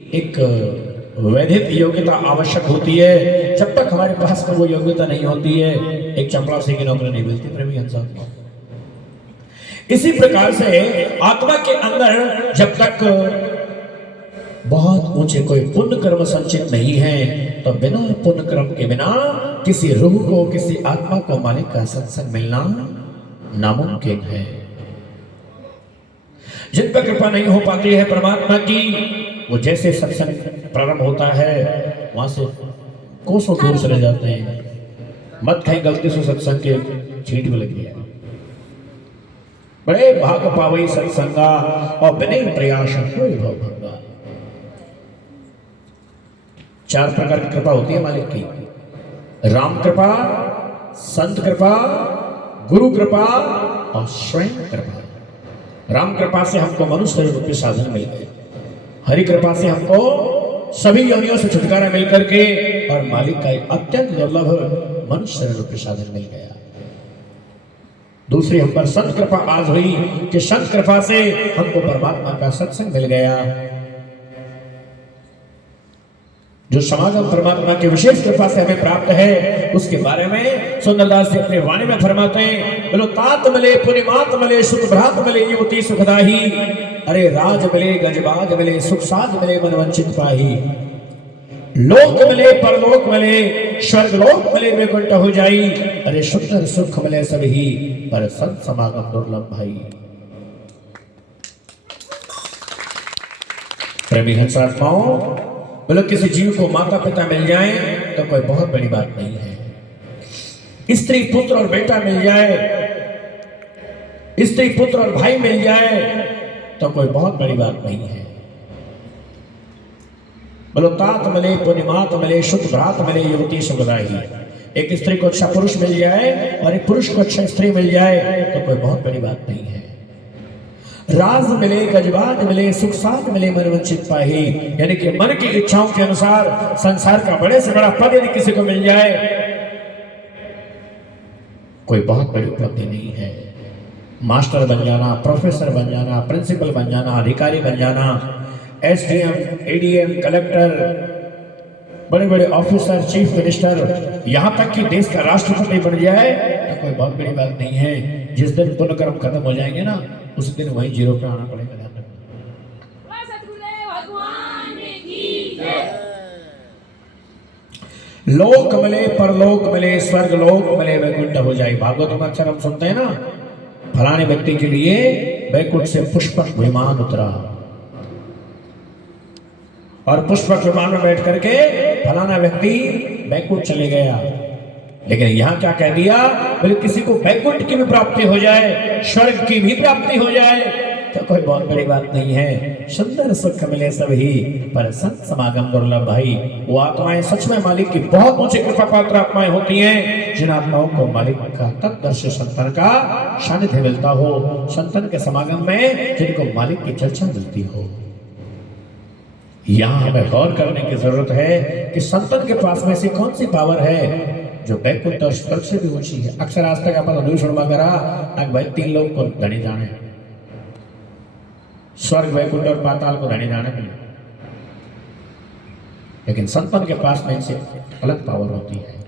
एक वैधिक योग्यता आवश्यक होती है। जब तक हमारे पास में वो योग्यता नहीं होती है, एक चपरासी की नौकरी नहीं मिलती। प्रेमी हंसा, इसी प्रकार से आत्मा के अंदर जब तक बहुत ऊंचे कोई पुण्य कर्म संचित नहीं है, तो बिना पुण्य कर्म के बिना किसी रूह को, किसी आत्मा को मालिक का सत्संग मिलना नामुमकिन है। जिन पर कृपा नहीं हो पाती है परमात्मा की, वो जैसे सत्संग प्रारंभ होता है वहां से कोसों दूर चले जाते हैं। मत कहीं गलती से सत्संग के छींट में लग गया। बड़े भाग पावई सत्संगा और बिना प्रयास कोई भाव भंगा। चार प्रकार की कृपा होती है मालिक की: राम कृपा, संत कृपा, गुरु कृपा और स्वयं कृपा। राम कृपा से हमको मनुष्य रूपी साधन मिल गए। हरि कृपा से हमको सभी योनियों से छुटकारा मिलकर के और मालिक का अत्यंत दुर्लभ मनुष्य रूपी साधन मिल गया। दूसरी हम पर संत कृपा आज हुई कि संत कृपा से हमको परमात्मा का सत्संग मिल गया। जो समागम परमात्मा की विशेष कृपा से हमें प्राप्त है, उसके बारे में सुंदरदास जी अपने वाणी में फरमाते हैं: बोलो तात मिले पुनिमात मिले सुख भ्रात मिले युवती सुखदाही। अरे राज मिले गजबाज मिले सुख साज मिले मन वंचित पाही। लोक मिले परलोक मिले स्वर्ग लोक मिले वैकुंठ हो जाई। अरे सुंदर सुख मिले सभी पर संत समागम दुर्लभ भाई। प्रेमी हंसात्माओं, बोलो किसी जीव को माता पिता मिल जाए तो कोई बहुत बड़ी बात नहीं है। स्त्री पुत्र और बेटा मिल जाए, स्त्री पुत्र और भाई मिल जाए तो कोई बहुत बड़ी बात नहीं है। बोलो तात मिले पुण्यमात मिले शुद्ध भ्रात मिले युवती सुखदाही। एक स्त्री को अच्छा पुरुष मिल जाए और एक पुरुष को अच्छा स्त्री मिल जाए तो कोई बहुत बड़ी बात नहीं है। राज मिले गजबाज मिले सुख साथ मिले मन वंचित पाही। यानी कि मन की इच्छाओं के अनुसार संसार का बड़े से बड़ा पद यदि किसी को मिल जाए, कोई बहुत बड़ी उपलब्धि नहीं है। मास्टर बन जाना, प्रोफेसर बन जाना, प्रिंसिपल बन जाना, अधिकारी बन जाना, एसडीएम, एडीएम, कलेक्टर, बड़े बड़े ऑफिसर, चीफ मिनिस्टर, यहां तक कि देश का राष्ट्रपति बन जाए तो कोई बहुत बड़ी बात नहीं है। जिस दिन पुण्य कर्म खत्म हो जाएंगे ना, उस दिन वही जीरो पे आना पड़ेगा। लोक मिले परलोक मिले स्वर्ग लोक मिले वैकुंठ हो जाए। भागवत में अक्सर हम सुनते हैं ना, फलाने व्यक्ति के लिए वैकुंठ से पुष्पक विमान उतरा और पुष्पक विमान में बैठ करके फलाना व्यक्ति वैकुंठ चले गया। लेकिन यहां क्या कह दिया, बोले किसी को वैकुंठ की भी प्राप्ति हो जाए, स्वर्ग की भी प्राप्ति हो जाए तो कोई बहुत बड़ी बात नहीं है। सुंदर सुख मिले सभी पर संत समागम दुर्लभ भाई। वो आत्माएं सच में मालिक की बहुत ऊंची कृपा पात्र आत्माएं होती हैं, जिन आत्माओं को मालिक का तत्दर्शी संतन का सानिध्य मिलता हो, संतन के समागम में जिनको मालिक की चर्चा मिलती हो। यहां हमें गौर करने की जरूरत है कि संतन के पास में ऐसी कौन सी पावर है जो वैकुंठ और स्वर्ग से भी ऊंची है। अक्सर आज तक अपन नहीं सुनवा करा भाई, तीन लोग को धनी जाने, स्वर्ग वैकुंठ और पाताल को धनी जाने मिले, लेकिन संतन के पास में इनसे अलग पावर होती है।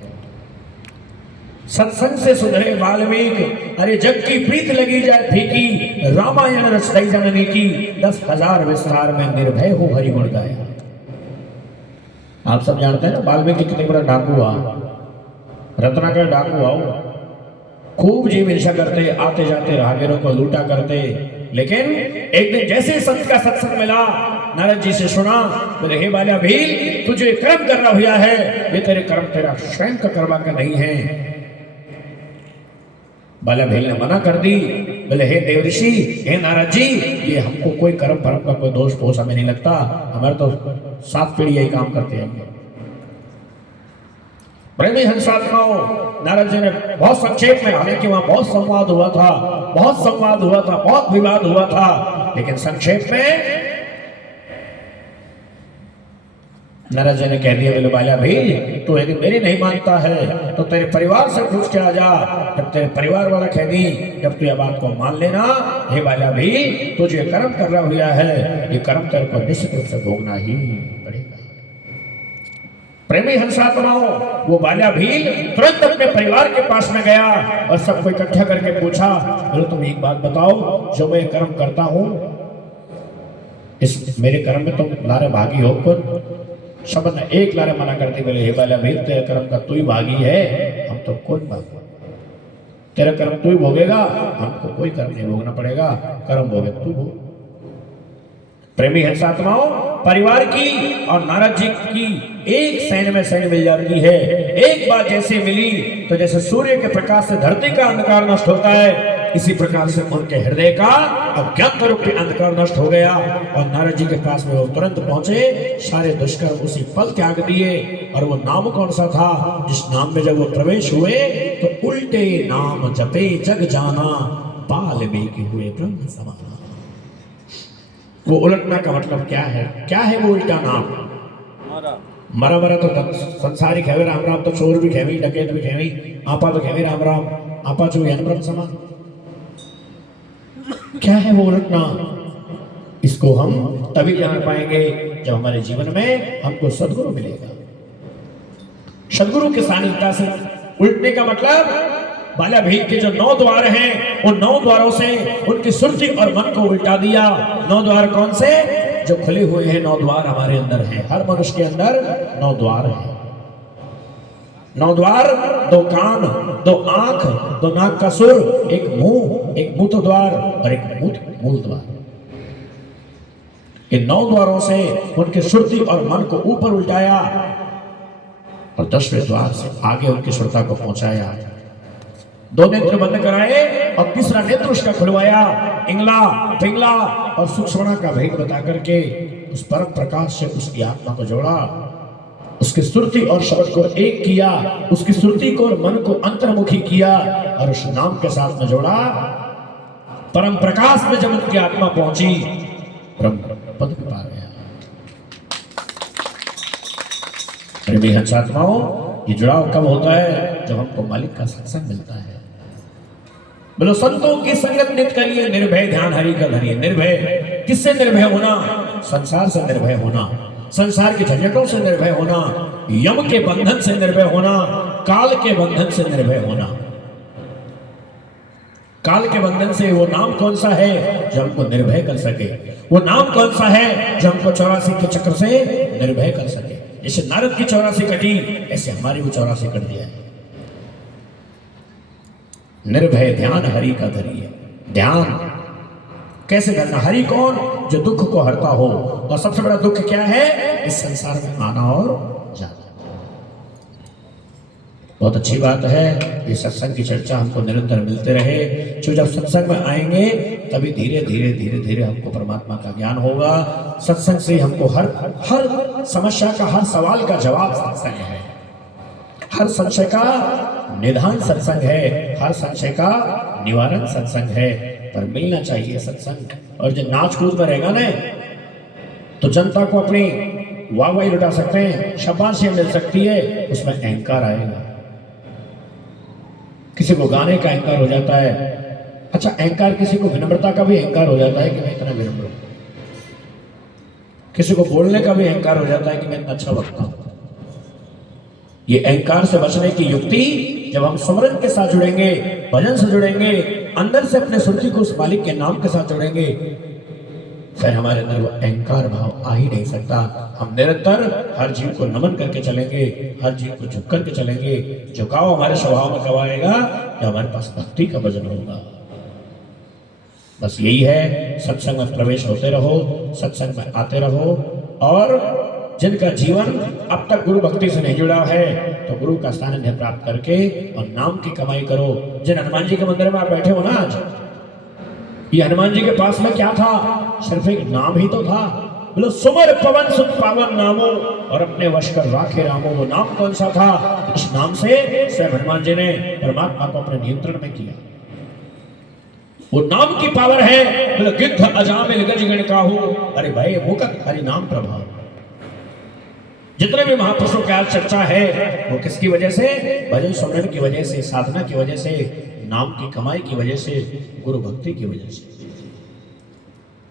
सत्संग से सुधरे वाल्मीकि, अरे जग की प्रीत लगी जाए फीकी, रामायण रचई जननी की, 10,000 विस्तार में निर्भय हो हरि गुण गाया। आप सब जानते हैं ना वाल्मीकि कितने बड़ा डाकू हुआ, रत्नाकर डाकू आओ, खूब जीव हिंसा करते, आते जाते राहगीरों को लूटा करते। लेकिन एक दिन जैसे संत का सत्संग मिला, नारद जी से सुना, बोले हे बाला भील, तुझे कर्म करना हुआ है, ये तेरे कर्म तेरा स्वयं का करवा का नहीं है। बाला भील ने मना कर दी, बोले हे देवऋषि, हे नारद जी, ये हमको कोई कर्म परम का कोई दोष पोष हमें नहीं लगता, हमारे तो 7 पीढ़ी यही काम करते हैं। प्रेमी हंसात्माओं, नारद जी ने बहुत संक्षेप में, हालांकि वहां बहुत संवाद हुआ था, बहुत विवाद हुआ था, लेकिन संक्षेप में नारद जी ने कह दिया, बोले बाला भाई तू यदि मेरी नहीं मानता है तो तेरे परिवार से पूछ के आ जा। जब तेरे परिवार वाला कह दी, जब तू यह बात को मान लेना, हे बाला भाई तू जो कर्म कर रहा हुआ है, ये कर्म तेरे को निश्चित रूप से भोगना ही पड़ेगा। प्रेमी हंसात्माओं, वो बाला भील तुरंत अपने परिवार के पास में गया और सबको इकट्ठा करके पूछा, बोले तुम एक बात बताओ, जो मैं कर्म करता हूं इस मेरे कर्म में तुम लारे भागी हो? कौन? शब्द ने एक लारे मना करते, बोले हे बाला भील तेरे कर्म का तू ही भागी है, हम तो कौन भागी? तेरा कर्म तू ही भोगेगा, हमको कोई कर्म नहीं भोगना पड़ेगा, कर्म भोगे तू भोग। प्रेमी हंसात्माओं, परिवार की और नारद जी की एक सैन में सैन मिल जाती है। एक बात जैसे मिली तो जैसे सूर्य के प्रकाश से धरती का अंधकार नष्ट होता है, इसी प्रकार से उनके हृदय का अज्ञात रूपी अंधकार नष्ट हो गया और नारद जी के पास में वो तुरंत पहुंचे। सारे दुष्कर्म उसी पल त्याग दिए। और वो नाम कौन सा था? जिस नाम में जब वो प्रवेश हुए तो उल्टे नाम जपे जग जाना, बाल बेके हुए ब्रह्म समाना। वो उलटना का मतलब क्या है? क्या है वो उल्टा नाम? मरा मरा तो संसारी खेवे राम राम, तो चोर भी खेवी, डकैत भी खेवी, आपा तो खेवी राम राम, आपा चो ब्रह्म समान। क्या है वो उलटना? इसको हम तभी जान पाएंगे जब हमारे जीवन में हमको सदगुरु मिलेगा। सदगुरु के सानिध्य से उल्टने का मतलब, बाला भील के जो 9 द्वार हैं, उन 9 द्वारों से उनकी सुरती और मन को उल्टा दिया। 9 द्वार कौन से? जो खुले हुए हैं 9 द्वार हमारे अंदर हैं। हर मनुष्य के अंदर 9 द्वार हैं। 9 द्वार, 2 कान, 2 आंख, 2 नाक का सुर, एक मुंह, एक मूत्र द्वार और एक मूल द्वार। इन 9 द्वारों से उनकी सुरती और मन को ऊपर उल्टाया और 10वें द्वार से आगे उनकी सुरता को पहुंचाया। 2 नेत्र बंद कराए और तीसरा नेत्र उसका खुलवाया। इंगला, पिंगला और सूक्ष्मणा का भेद बता करके उस परम प्रकाश से उसकी आत्मा को जोड़ा, उसकी सुरती और शब्द को एक किया, उसकी सुरती को और मन को अंतर्मुखी किया और उस नाम के साथ में जोड़ा। परम प्रकाश में जब उनकी आत्मा पहुंची, ब्रह्म पद में पा गया। प्रेमी हंसात्माओं, ये जुड़ाव कब होता है? जब हमको मालिक का सत्संग मिलता है। बोलो संतों की संगत नित करिए, निर्भय ध्यान हरि का धरिए। निर्भय किससे निर्भय होना? संसार से निर्भय होना, संसार के झंझटों से निर्भय होना, यम के बंधन से निर्भय होना, काल के बंधन से निर्भय होना। काल के बंधन से वो नाम कौन सा है जो हमको निर्भय कर सके? वो नाम कौन सा है जो हमको 84 के चक्र से निर्भय कर सके? जैसे नारद की 84 कटी, ऐसे हमारी भी 84 कट दिया है। निर्भय ध्यान हरि का धरिए। ध्यान कैसे करना? हरि कौन? जो दुख को हरता हो। और सबसे बड़ा दुख क्या है? इस संसार में आना और जाना। बहुत अच्छी बात है, ये सत्संग की चर्चा हमको निरंतर मिलते रहे। जो जब सत्संग में आएंगे तभी धीरे धीरे धीरे धीरे हमको परमात्मा का ज्ञान होगा। सत्संग से हमको हर समस्या का, हर सवाल का जवाब सत्संग है। हर संशय का निदान सत्संग है, हर संशय का निवारण सत्संग है। पर मिलना चाहिए सत्संग। और जो नाच कूद में रहेगा ना, तो जनता को अपनी वाहवाही लुटा सकते हैं, शाबाशी मिल सकती है, उसमें अहंकार आएगा। किसी को गाने का अहंकार हो जाता है। अच्छा, अहंकार किसी को विनम्रता का भी अहंकार हो जाता है कि मैं इतना विनम्र हूं। किसी को बोलने का भी अहंकार हो जाता है कि मैं इतना अच्छा वक्ता हूं। ये अहंकार से बचने की युक्ति, जब हम स्मरण के साथ जुड़ेंगे, भजन से जुड़ेंगे, अंदर से अपने सुरती को उस मालिक के नाम के साथ जोड़ेंगे, फिर हमारे अंदर वो अहंकार भाव आ ही नहीं सकता। हम निरंतर हर जीव को नमन करके चलेंगे, हर जीव को झुक करके चलेंगे। झुकाव हमारे स्वभाव में कब आएगा? जब हमारे पास भक्ति का भजन होगा। बस यही है, सत्संग में प्रवेश होते रहो, सत्संग में आते रहो। और जिनका जीवन अब तक गुरु भक्ति से नहीं जुड़ा है, तो गुरु का सानिध्य प्राप्त करके और नाम की कमाई करो। जिन हनुमान जी के मंदिर में आप बैठे हो ना आज, ये हनुमान जी के पास में क्या था? सिर्फ एक नाम ही तो था। बोलो सुमर पवन सुत पावन नामो और अपने वश कर राखे रामो। वो नाम कौन सा था? इस नाम से स्वयं हनुमान जी ने परमात्मा को अपने नियंत्रण में किया। वो नाम की पावर है। बोलो गिद्ध अजामिल गज गण काहू, अरे भाई मुकत हरि नाम प्रभाव। जितने भी महापुरुषों की आज चर्चा है वो किसकी वजह से? भजन सुमरन की वजह से, साधना की वजह से, नाम की कमाई की वजह से, गुरु भक्ति की वजह से।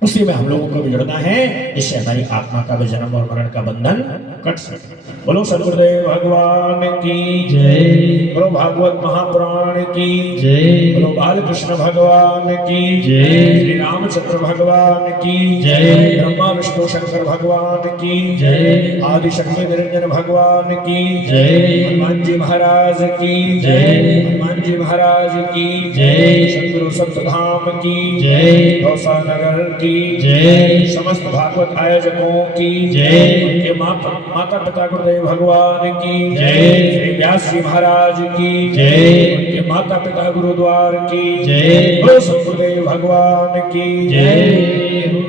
उसी में हम लोगों को भी जुड़ना है जिससे हमारी आत्मा का भी जन्म और मरण का बंधन कट सके। बोलो सद्गुरुदेव भगवान की जय, बोलो भागवत महापुराण की जय, बोलो बालकृष्ण भगवान की जय, श्री रामचंद्र भगवान की जय, ब्रह्मा विष्णु शंकर भगवान की जय, आदि शक्ति निरंजन भगवान की जय, हनुमान जी महाराज की जय, हनुमान जी महाराज की जय, सद्गुरु सप्तधाम की जय, गौसा नगर की जय, समस्त भागवत आयोजकों की जय, उनके माता पिता गुरुदेव भगवान की जय, श्री व्यास जी महाराज की जय, उनके माता पिता गुरुद्वार की जय, बोलो सद्गुरुदेव भगवान की जय।